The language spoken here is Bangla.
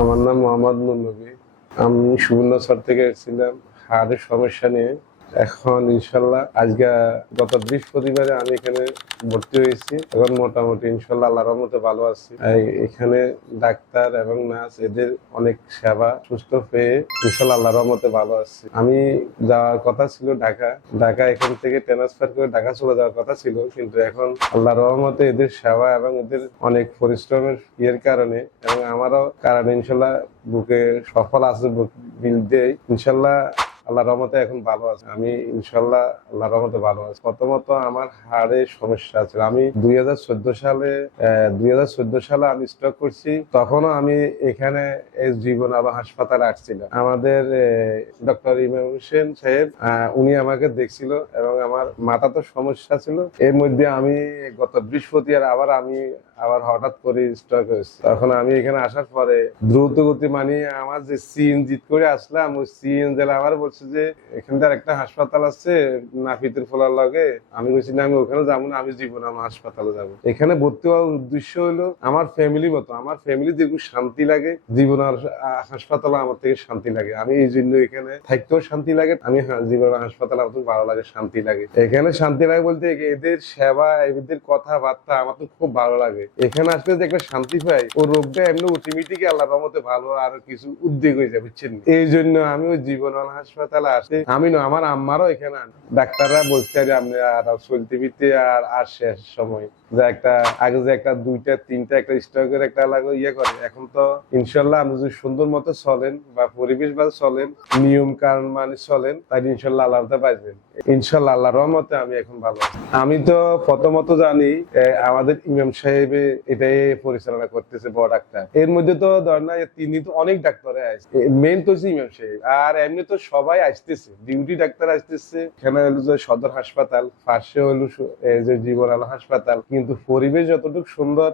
আমার নাম মোহাম্মদ নুরনবী। আমি সুবর্ণ সুবর্ণচর থেকে এসেছিলাম। হাড়ের সমস্যা নিয়ে এখন ইনশাল্লাহ আজকে গত বৃহস্পতিবারে আমি এখানে ভর্তি হয়েছি। এখন মোটামুটি ইনশাল্লাহ আল্লাহর রহমতে ভালো আছি। এখানে ডাক্তার এবং নার্স এদের অনেক সেবা সুস্থ পেয়ে ইনশাল্লাহ আল্লাহর রহমতে ভালো আছি। আমি যাওয়ার কথা ছিল ঢাকা। ঢাকা এখান থেকে ট্রান্সফার করে ঢাকা চলে যাওয়ার কথা ছিল, কিন্তু এখন আল্লাহ রহমতে এদের সেবা এবং এদের অনেক পরিশ্রমের ইয়ের কারণে এবং আমারও কারণে ইনশাল্লাহ বুকে সফল আছে বিল দেয়। ইনশাল্লাহ আল্লাহ রহমতে এখন ভালো আছে। আমি ইনশাল্লাহ আল্লাহ রহমতে ভালো আছি। প্রথমত আমার হাড়ে সমস্যা ছিল আমি দুই সালে দুই সালে আমি স্টক করছি। তখনও আমি এখানে এই জীবন আলো হাসপাতালে আসছিলাম। আমাদের ডক্টর ইমাম হোসেন সাহেব উনি আমাকে দেখছিল এবং আমার মাথা তো সমস্যা ছিল। এর মধ্যে আমি গত বৃহস্পতিবার আবার আমি, আবার হঠাৎ করে স্টক হয়েছে। তখন আমি এখানে আসার পরে দ্রুত গতি মানে আমার যে সিএনজি করে আসলাম, ওই সিএনজি আমার বলছে যে, এখানকার একটা হাসপাতাল আছে, নাফিতের ফোলার লগে। আমি বলছি না, আমি ওখানে যাব না, আমি জীবন আমার হাসপাতালে যাব। এখানে ভর্তি হওয়ার উদ্দেশ্য হলো আমার ফ্যামিলি মতো। আমার ফ্যামিলি যেরকম শান্তি লাগে, জীবন আর হাসপাতালে আমার থেকে শান্তি লাগে। আমি এই জন্য এখানে থাকতেও শান্তি লাগে, আমি জীবন হাসপাতালে আমার খুব ভালো লাগে, শান্তি লাগে। এখানে শান্তি লাগে বলতে এদের সেবা, এদের কথাবার্তা আমার তো খুব ভালো লাগে। এখানে আসলে যে একটা শান্তি পাই, ও রোগটা এমনি অটোমেটিক আল্লাহ রহমতে ভালো আর কিছু উদ্বেগ হয়ে যাবে বুঝছেন? এই জন্য আমি ওই জীবন হাসপাতালে আসি আমি না, আমার আম্মারও এখানে। ডাক্তাররা বলছে যে আপনি আর চলতে ফিরতে আর আর শেষ সময় যে একটা, আগে যে একটা দুইটা, তিনটা একটা স্ট্রোকের একটা লাগে ইয়ে করে, এখন তো ইনশাল্লাহ আপনি যদি সুন্দর মতো চলেন বা পরিবেশ বা চলেন নিয়ম কারণ মানে চলেন তাই ইনশাল্লাহ আল্লাহ পাইবেন ইনশাল্লাহ আল্লাহ রহমতে আমি এখন ভালো আমি তো প্রথমত জানি আমাদের ইমাম সাহেবে এটাই পরিচালনা করতেছে, বড় ডাক্তার। এর মধ্যে তো ধর না তিনি তো অনেক ডাক্তারে আসছে। মেন তো হচ্ছে ইমাম সাহেব। আর এমনি তো সবাই আসতেছে ডিউটি ডাক্তার আসতেছে। এখানে হলো যে সদর হাসপাতাল, পাশে হলো যে জীবন আলো হাসপাতাল। কিন্তু পরিবেশ যতটুকু সুন্দর